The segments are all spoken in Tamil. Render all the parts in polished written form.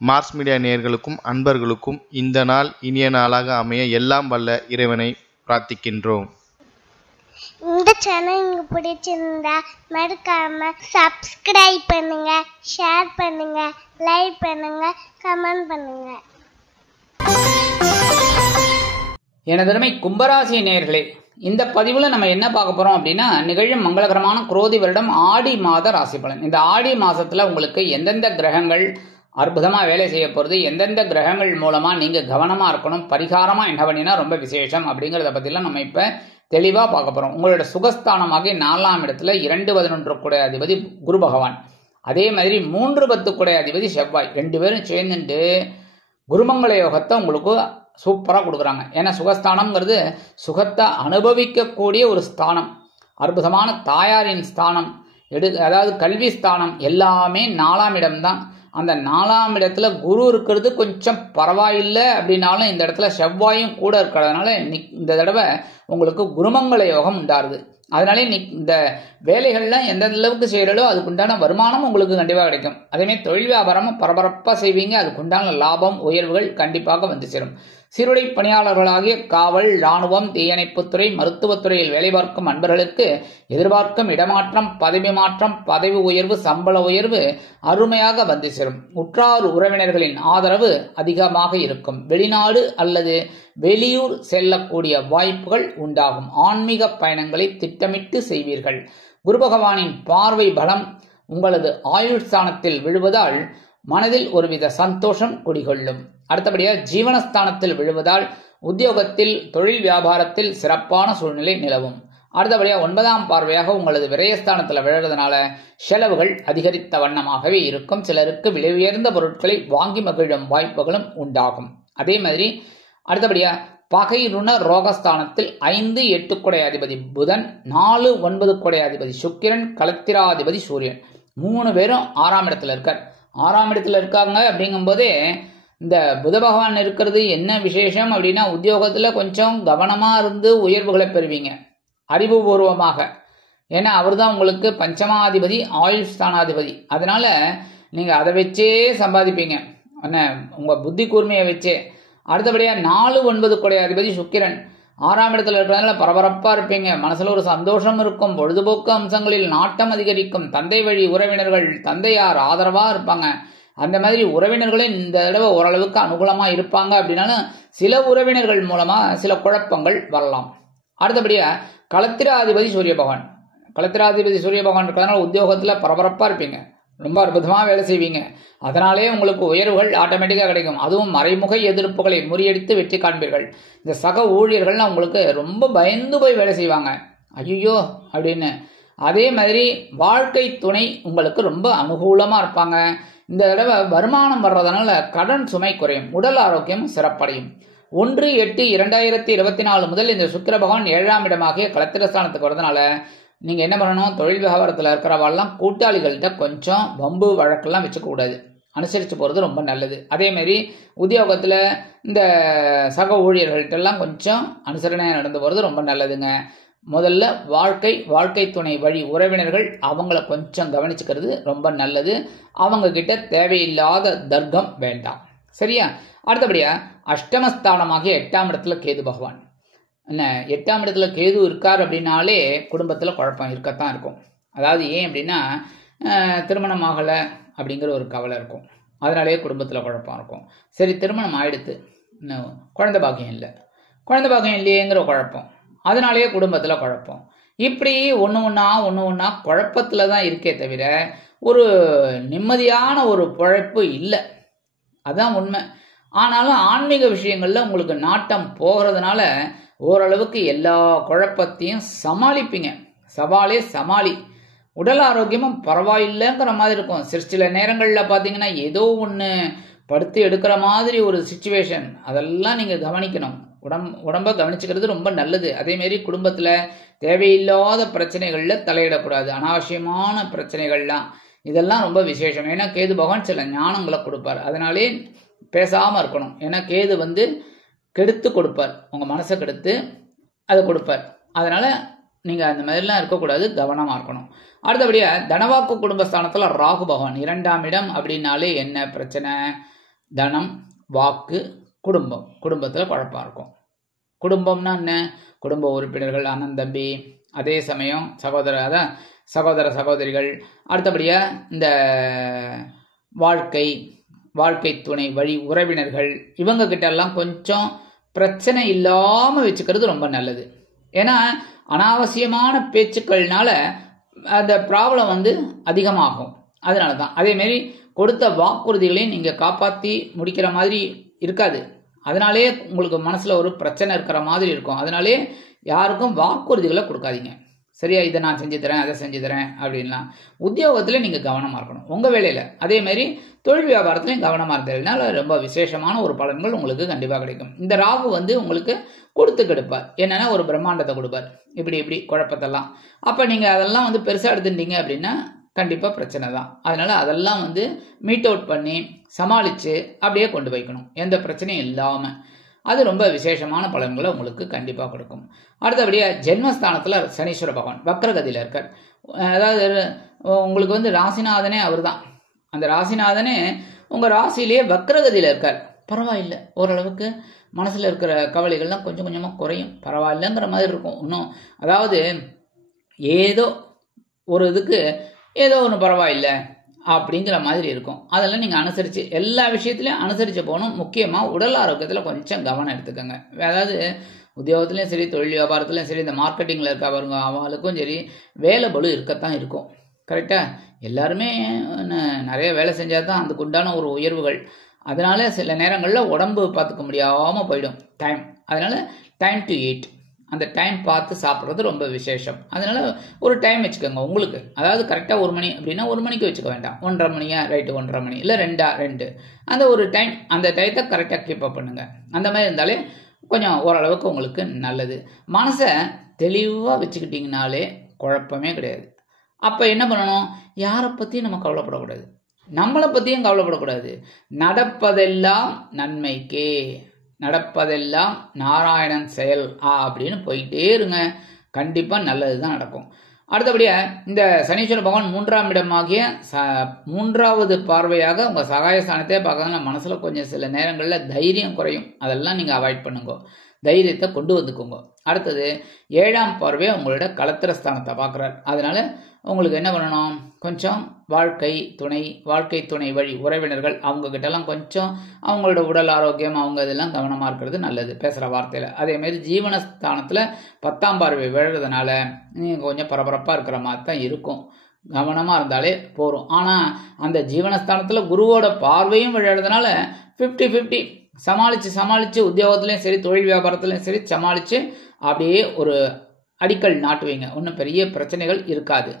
மார்ஸ் மீடியா நேயர்களுக்கும் அன்பர்களுக்கும் இந்த நாள் இனிய நாளாக அமைய எல்லாம் வல்ல இறைவனை பிரார்த்திக்கின்றோம். இந்த சேனல் உங்களுக்கு பிடிச்சிருந்தா மறக்காம சப்ஸ்கிரைப் பண்ணுங்க, ஷேர் பண்ணுங்க, லைக் பண்ணுங்க, கமெண்ட் பண்ணுங்க. எனதருமை கும்பராசி நேயர்களே, இந்த பதிவில் நம்ம என்ன பார்க்க போறோம் அப்படின்னா, நிகழும் மங்களகரமான குரோதி வருடம் ஆடி மாத ராசி பலன். இந்த ஆடி மாசத்துல உங்களுக்கு எந்தெந்த கிரகங்கள் அற்புதமா வேலை செய்ய போறது, எந்தெந்த கிரகங்கள் மூலமா நீங்க கவனமா இருக்கணும், பரிகாரமா என்ன பண்ணினா ரொம்ப விசேஷம் அப்படிங்கறத பத்திலாம் நம்ம இப்ப தெளிவா பார்க்க போறோம். உங்களோட சுகஸ்தானமாக 4ஆம் இடத்துல 2-11 கூடிய அதிபதி குரு பகவான், அதே மாதிரி 3-10 கூடிய அதிபதி செவ்வாய், 2 பேரும் சேர்ந்துட்டு குருமங்கள யோகத்தை உங்களுக்கு சூப்பரா கொடுக்குறாங்க. ஏன்னா சுகஸ்தானம்ங்கிறது சுகத்தை அனுபவிக்கக்கூடிய ஒரு ஸ்தானம், அற்புதமான தாயாரின் ஸ்தானம், அதாவது கல்வி ஸ்தானம் எல்லாமே 4ஆம் இடம்தான். அந்த 4ஆம் இடத்துல குரு இருக்கிறது கொஞ்சம் பரவாயில்லை அப்படின்னாலும் இந்த இடத்துல செவ்வாயும் கூட இருக்கிறதுனால இந்த தடவை உங்களுக்கு குருமங்கள யோகம் உண்டாருது. அதனாலே இந்த வேலைகள்லாம் எந்த அளவுக்கு செய்யறோ அதுக்குண்டான வருமானம் உங்களுக்கு கண்டிப்பா கிடைக்கும். அதேமாதிரி தொழில் வியாபாரமும் பரபரப்பா செய்வீங்க, அதுக்குண்டான லாபம் உயர்வுகள் கண்டிப்பாக வந்து சேரும். சீருடை பணியாளர்களாகிய காவல், இராணுவம், தீயணைப்புத்துறை, மருத்துவத்துறையில் வேலை பார்க்கும் அன்பர்களுக்கு எதிர்பார்க்கும் இடமாற்றம், பதவி மாற்றம், பதவி உயர்வு, சம்பள உயர்வு அருமையாக வந்து சேரும். உற்றார் உறவினர்களின் ஆதரவு அதிகமாக இருக்கும். வெளிநாடு அல்லது வெளியூர் செல்லக்கூடிய வாய்ப்புகள் உண்டாகும். ஆன்மீக பயணங்களை திட்டமிட்டு செய்வீர்கள். குரு பகவானின் பார்வை பலம் உங்களது ஆயுள் ஸ்தானத்தில் விழுவதால் மனதில் ஒருவித சந்தோஷம் குடிகொள்ளும். அடுத்தபடியா ஜீவனஸ்தானத்தில் விழுவதால் உத்தியோகத்தில், தொழில் வியாபாரத்தில் சிறப்பான சூழ்நிலை நிலவும். அடுத்தபடியா 9ஆம் பார்வையாக உங்களது விரயஸ்தானத்தில் விழுறதுனால செலவுகள் அதிகரித்த வண்ணமாகவே இருக்கும். சிலருக்கு விலை உயர்ந்த பொருட்களை வாங்கி மகிழும் வாய்ப்புகளும் உண்டாகும். அதே மாதிரி அடுத்தபடியா பகை ருண ரோகஸ்தானத்தில் 5-8 கூடிய அதிபதி புதன், 4-9 கூடிய அதிபதி சுக்கிரன், களத்திராதிபதி சூரியன், 3 பேரும் 6ஆம் இடத்துல இருக்கார். 6ஆம் இடத்துல இருக்காங்க அப்படிங்கும் போதே இந்த புத பகவான் இருக்கிறது என்ன விசேஷம் அப்படின்னா, உத்தியோகத்துல கொஞ்சம் கவனமா இருந்து உயர்வுகளை பெறுவீங்க அறிவுபூர்வமாக. ஏன்னா அவர் தான் உங்களுக்கு பஞ்சமாதிபதி, ஆயுள் ஸ்தானாதிபதி. அதனால நீங்க அதை வச்சே சம்பாதிப்பீங்க, என்ன உங்க புத்தி கூர்மையை வச்சே. அடுத்தபடியா 4-9 கூடிய அதிபதி சுக்கிரன் 6ஆம் இடத்துல இருக்கிறதுனால பரபரப்பா இருப்பீங்க, மனசுல ஒரு சந்தோஷம் இருக்கும், பொழுதுபோக்கு அம்சங்களில் நாட்டம் அதிகரிக்கும், தந்தை வழி உறவினர்கள், தந்தையார் ஆதரவா இருப்பாங்க. அந்த மாதிரி உறவினர்களே இந்த தடவை ஓரளவுக்கு அனுகூலமா இருப்பாங்க. அப்படின்னாலும் சில உறவினர்கள் மூலமா சில குழப்பங்கள் வரலாம். அடுத்தபடியா களத்திராதிபதி சூரிய பகவான், களத்திராதிபதி சூரிய பகவான் இருக்கிறதுனால உத்தியோகத்துல பரபரப்பா இருப்பீங்க, ரொம்ப அற்புதமா வேலை செய்வீங்க. அதனாலே உங்களுக்கு உயர்வுகள் ஆட்டோமேட்டிக்கா கிடைக்கும். அதுவும் மறைமுக எதிர்ப்புகளை முறியடித்து வெற்றி காண்பீர்கள். இந்த சக ஊழியர்கள்லாம் உங்களுக்கு ரொம்ப பயந்து போய் வேலை செய்வாங்க, ஐயோ அப்படின்னு. அதே மாதிரி வாழ்க்கை துணை உங்களுக்கு ரொம்ப அனுகூலமா இருப்பாங்க. இந்த தடவை வருமானம் வர்றதுனால கடன் சுமை குறையும், உடல் ஆரோக்கியம் சிறப்படையும். 1-8-2024 முதல் இந்த சுக்கிர பகவான் 7ஆம் இடமாகிய களத்திரஸ்தானத்துக்கு வரதுனால நீங்க என்ன பண்ணணும், தொழில் வியாபாரத்தில் இருக்கிறவாள்லாம் கூட்டாளிகள்கிட்ட கொஞ்சம் வம்பு வழக்கெல்லாம் வச்சுக்க கூடாது, அனுசரித்து போறது ரொம்ப நல்லது. அதே மாதிரி உத்தியோகத்துல இந்த சக ஊழியர்கள்ட்ட எல்லாம் கொஞ்சம் அனுசரணையா நடந்து போறது ரொம்ப நல்லதுங்க. முதல்ல வாழ்க்கை துணை வழி உறவினர்கள் அவங்கள கொஞ்சம் கவனிச்சுக்கிறது ரொம்ப நல்லது. அவங்க கிட்ட தேவையில்லாத தர்க்கம் வேண்டாம், சரியா? அடுத்தபடியா அஷ்டமஸ்தானமாகிய 8ஆம் இடத்துல கேது பகவான், என்ன 8ஆம் இடத்துல கேது இருக்கார் அப்படின்னாலே குடும்பத்துல குழப்பம் இருக்கத்தான் இருக்கும். அதாவது ஏன் அப்படின்னா திருமணம் ஆகலை அப்படிங்கிற ஒரு கவலை இருக்கும், அதனாலேயே குடும்பத்துல குழப்பம் இருக்கும். சரி, திருமணம் ஆயிடுத்து, குழந்தை பாக்கியம் இல்லையேங்கிற குழப்பம், அதனாலேயே குடும்பத்துல குழப்பம். இப்படி ஒன்று ஒன்றா குழப்பத்துல தான் இருக்கே தவிர ஒரு நிம்மதியான ஒரு பொழைப்பு இல்லை, அதுதான் உண்மை. ஆனாலும் ஆன்மீக விஷயங்கள்ல உங்களுக்கு நாட்டம் போகிறதுனால ஓரளவுக்கு எல்லா குழப்பத்தையும் சமாளிப்பீங்க, சவாலே சமாளி. உடல் ஆரோக்கியமும் பரவாயில்லைங்கிற மாதிரி இருக்கும். சில நேரங்கள்ல பாத்தீங்கன்னா ஏதோ ஒன்று படுத்து எடுக்கிற மாதிரி ஒரு சிச்சுவேஷன், அதெல்லாம் நீங்க கவனிக்கணும். உடம்ப கவனிச்சுக்கிறது ரொம்ப நல்லது. அதே மாதிரி குடும்பத்துல தேவையில்லாத பிரச்சனைகள்ல தலையிடக்கூடாது, அனாவசியமான பிரச்சனைகள்லாம், இதெல்லாம் ரொம்ப விசேஷம். ஏன்னா கேது பகவான் சில ஞானங்களை கொடுப்பார், அதனாலே பேசாம இருக்கணும். ஏன்னா கேது கெடுத்து கொடுப்பார், உங்க மனசை கெடுத்து அதை கொடுப்பார். அதனால நீங்க அந்த மாதிரிலாம் இருக்கக்கூடாது, கவனமா இருக்கணும். அடுத்தபடியா தனவாக்கு குடும்பஸ்தானத்துல ராகு பகவான் 2ஆம் இடம் அப்படின்னாலே என்ன பிரச்சனை, தனம், வாக்கு, குடும்பம். குடும்பத்தில் குழப்பம் இருக்கும். குடும்பம்னா என்ன? குடும்ப உறுப்பினர்கள், அண்ணன் தம்பி, அதே சமயம் சகோதர சகோதரிகள், அடுத்தபடியாக இந்த வாழ்க்கை துணை வழி உறவினர்கள், இவங்க கிட்ட எல்லாம் கொஞ்சம் பிரச்சனை இல்லாமல் வச்சுக்கிறது ரொம்ப நல்லது. ஏன்னா அனாவசியமான பேச்சுக்கள்னால அந்த ப்ராப்ளம் அதிகமாகும். அதனால தான். அதேமாரி கொடுத்த வாக்குறுதிகளையும் நீங்கள் காப்பாற்றி முடிக்கிற மாதிரி இருக்காது. அதனாலே உங்களுக்கு மனசில் ஒரு பிரச்சனை இருக்கிற மாதிரி இருக்கும். அதனாலே யாருக்கும் வாக்குறுதிகளை கொடுக்காதீங்க. சரியா? இதை நான் செஞ்சு தரேன், அதை செஞ்சு தரேன் அப்படின்லாம். உத்தியோகத்தில் நீங்கள் கவனமாக இருக்கணும் உங்கள் வேலையில். அதேமாரி தொழில் வியாபாரத்துலையும் கவனமாக இருந்ததுனால ரொம்ப விசேஷமான ஒரு பலன்கள் உங்களுக்கு கண்டிப்பாக கிடைக்கும். இந்த ராகு உங்களுக்கு கொடுத்து கெடுப்பார். என்னன்னா ஒரு பிரம்மாண்டத்தை கொடுப்பார், இப்படி குழப்பத்தெல்லாம். அப்போ நீங்கள் அதெல்லாம் பெருசாக எடுத்துட்டீங்க அப்படின்னா கண்டிப்பாக பிரச்சனை தான். அதனால அதெல்லாம் மீட் அவுட் பண்ணி சமாளித்து அப்படியே கொண்டு வைக்கணும், எந்த பிரச்சனையும் இல்லாமல். அது ரொம்ப விசேஷமான பலன்களை உங்களுக்கு கண்டிப்பாக கொடுக்கும். அடுத்தபடியாக ஜென்மஸ்தானத்தில் சனீஸ்வர பகவான் வக்ரகதியில் இருக்கார். அதாவது உங்களுக்கு ராசிநாதனே அவர் தான். அந்த ராசிநாதனே உங்கள் ராசியிலேயே வக்ரகதியில் இருக்கார். பரவாயில்லை, ஓரளவுக்கு மனசில் இருக்கிற கவலைகள்லாம் கொஞ்சம் கொஞ்சமாக குறையும். பரவாயில்லைங்கிற மாதிரி இருக்கும். இன்னும் அதாவது ஏதோ ஒரு இதுக்கு ஏதோ ஒன்று பரவாயில்லை அப்படிங்கிற மாதிரி இருக்கும். அதெல்லாம் நீங்கள் அனுசரித்து எல்லா விஷயத்துலையும் அனுசரித்து போகணும். முக்கியமாக உடல் ஆரோக்கியத்தில் கொஞ்சம் கவனம் எடுத்துக்கோங்க. அதாவது உத்தியோகத்துலேயும் சரி, தொழில் வியாபாரத்துலையும் சரி, இந்த மார்க்கெட்டிங்கில் இருக்க பாருங்க, அவங்களுக்கும் சரி வேலை பளு இருக்கத்தான் இருக்கும். கரெக்டாக? எல்லாருமே நிறைய வேலை செஞ்சால் தான் அதுக்கு உண்டான ஒரு உயர்வுகள். அதனால சில நேரங்களில் உடம்பு பார்த்துக்க முடியாமல் போயிடும் டைம். அதனால டைம் டு ஈட், அந்த டைம் பார்த்து சாப்பிட்றது ரொம்ப விசேஷம். அதனால ஒரு டைம் வச்சுக்கோங்க உங்களுக்கு. அதாவது கரெக்டாக 1 மணி அப்படின்னா 1 மணிக்கு வச்சுக்க வேண்டாம். 1:30 மணியா, ரைட்டு 1:30 மணி, இல்லை 2 அந்த ஒரு டைம், அந்த டயத்தை கரெக்டாக கீப்பப் பண்ணுங்க. அந்த மாதிரி இருந்தாலே கொஞ்சம் ஓரளவுக்கு உங்களுக்கு நல்லது. மனசை தெளிவாக வச்சுக்கிட்டிங்கனாலே குழப்பமே கிடையாது. அப்போ என்ன பண்ணணும்? யாரை பற்றியும் நம்ம கவலைப்படக்கூடாது, நம்மளை பற்றியும் கவலைப்படக்கூடாது. நடப்பதெல்லாம் நன்மைக்கே, நடப்பதெல்லாம் நாராயணன் செயல் அப்படின்னு போயிட்டே இருங்க. கண்டிப்பாக நல்லது தான் நடக்கும். அடுத்தபடியாக இந்த சனீஸ்வர பகவான் 3ஆம் இடமாகிய 3வது பார்வையாக உங்கள் சகாயஸ்தானத்தையே பார்க்கறதுனால மனசில் கொஞ்சம் சில நேரங்களில் தைரியம் குறையும். அதெல்லாம் நீங்கள் அவாய்ட் பண்ணுங்க, தைரியத்தை கொண்டு வந்துக்கோங்க. அடுத்தது 7ஆம் பார்வையை உங்களோட களத்திரஸ்தானத்தை பார்க்குறார். அதனால உங்களுக்கு என்ன பண்ணணும்? கொஞ்சம் வாழ்க்கை துணை வழி உறவினர்கள் அவங்கக்கிட்டலாம் கொஞ்சம் அவங்களோட உடல் ஆரோக்கியம் அவங்க இதெல்லாம் கவனமாக இருக்கிறது நல்லது, பேசுகிற வார்த்தையில். அதேமாரி ஜீவனஸ்தானத்தில் 10ஆம் பார்வை விழுறதுனால நீங்கள் கொஞ்சம் பரபரப்பாக இருக்கிற மாதிரி தான் இருக்கும். கவனமாக இருந்தாலே போகிறோம். ஆனால் அந்த ஜீவனஸ்தானத்தில் குருவோட பார்வையும் விழுறதுனால 50-50 சமாளித்து உத்தியோகத்துலேயும் சரி, தொழில் வியாபாரத்துலையும் சரி சமாளித்து அப்படியே ஒரு அடிக்கல் நாட்டுவீங்க. ஒன்றும் பெரிய பிரச்சனைகள் இருக்காது.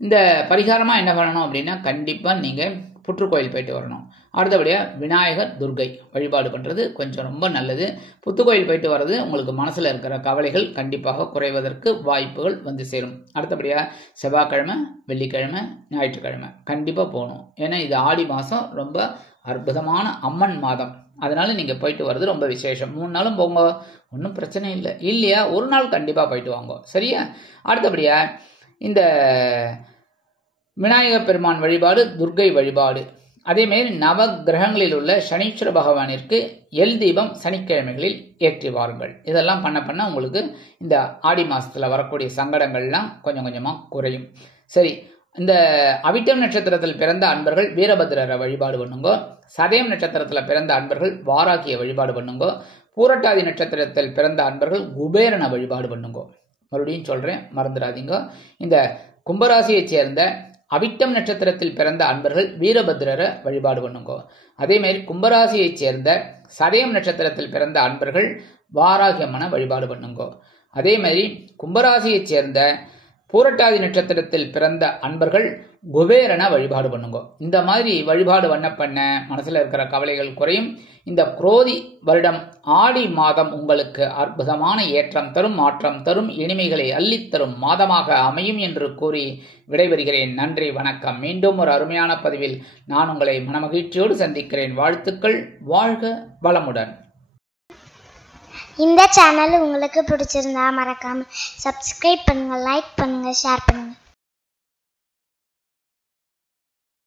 இந்த பரிகாரமாக என்ன பண்ணணும் அப்படின்னா, கண்டிப்பாக நீங்கள் புற்றுக்கோயில் போயிட்டு வரணும். அடுத்தபடியாக விநாயகர், துர்கை வழிபாடு பண்ணுறது கொஞ்சம் ரொம்ப நல்லது. புத்துக்கோயில் போயிட்டு வர்றது உங்களுக்கு மனசில் இருக்கிற கவலைகள் கண்டிப்பாக குறைவதற்கு வாய்ப்புகள் சேரும். அடுத்தபடியாக செவ்வாய்க்கிழமை, வெள்ளிக்கிழமை, ஞாயிற்றுக்கிழமை கண்டிப்பாக போகணும். ஏன்னா இது ஆடி மாதம், ரொம்ப அற்புதமான அம்மன் மாதம். அதனால நீங்கள் போயிட்டு வர்றது ரொம்ப விசேஷம். 3 நாளும் போங்க, ஒன்றும் பிரச்சனை இல்லை. இல்லையா, ஒரு நாள் கண்டிப்பாக போயிட்டு வாங்க. சரியா? அடுத்தபடியாக இந்த விநாயகர் பெருமான் வழிபாடு, துர்கை வழிபாடு, அதேமாரி நவ கிரகங்களில் உள்ள சனீஸ்வர பகவானிற்கு எல் தீபம் சனிக்கிழமைகளில் ஏற்றி வாருங்கள். இதெல்லாம் பண்ண உங்களுக்கு இந்த ஆடி மாதத்தில் வரக்கூடிய சங்கடங்கள்லாம் கொஞ்சம் கொஞ்சமாக குறையும். சரி, இந்த அவிட்டம் நட்சத்திரத்தில் பிறந்த அன்பர்கள் வீரபத்ரரை வழிபாடு பண்ணுங்க. சதயம் நட்சத்திரத்தில் பிறந்த அன்பர்கள் வாராகிய வழிபாடு பண்ணுங்க. பூரட்டாதி நட்சத்திரத்தில் பிறந்த அன்பர்கள் குபேரனை வழிபாடு பண்ணுங்க. மறுபடியும் சொல்கிறேன், மறந்துடாதீங்க. இந்த கும்பராசியைச் சேர்ந்த அவிட்டம் நட்சத்திரத்தில் பிறந்த அன்பர்கள் வீரபத்ரரை வழிபாடு பண்ணுங்க. அதேமாரி கும்பராசியைச் சேர்ந்த சதயம் நட்சத்திரத்தில் பிறந்த அன்பர்கள் வாராகியம்மனை வழிபாடு பண்ணுங்க. அதேமாதிரி கும்பராசியைச் சேர்ந்த பூரட்டாதி நட்சத்திரத்தில் பிறந்த அன்பர்கள் குபேரனை வழிபாடு பண்ணுங்க. இந்த மாதிரி வழிபாடு பண்ண மனசில் இருக்கிற கவலைகள் குறையும். இந்த குரோதி வருடம் ஆடி மாதம் உங்களுக்கு அற்புதமான ஏற்றம் தரும், மாற்றம் தரும், இனிமைகளை அள்ளித்தரும் மாதமாக அமையும் என்று கூறி விடைபெறுகிறேன். நன்றி, வணக்கம். மீண்டும் ஒரு அருமையான பதிவில் நான் உங்களை மனமகிழ்ச்சியோடு சந்திக்கிறேன். வாழ்த்துக்கள். வாழ்க வளமுடன். இந்த சேனல் உங்களுக்கு பிடிச்சிருந்தா மறக்காம சப்ஸ்கிரைப் பண்ணுங்க, லைக் பண்ணுங்க, ஷேர் பண்ணுங்க.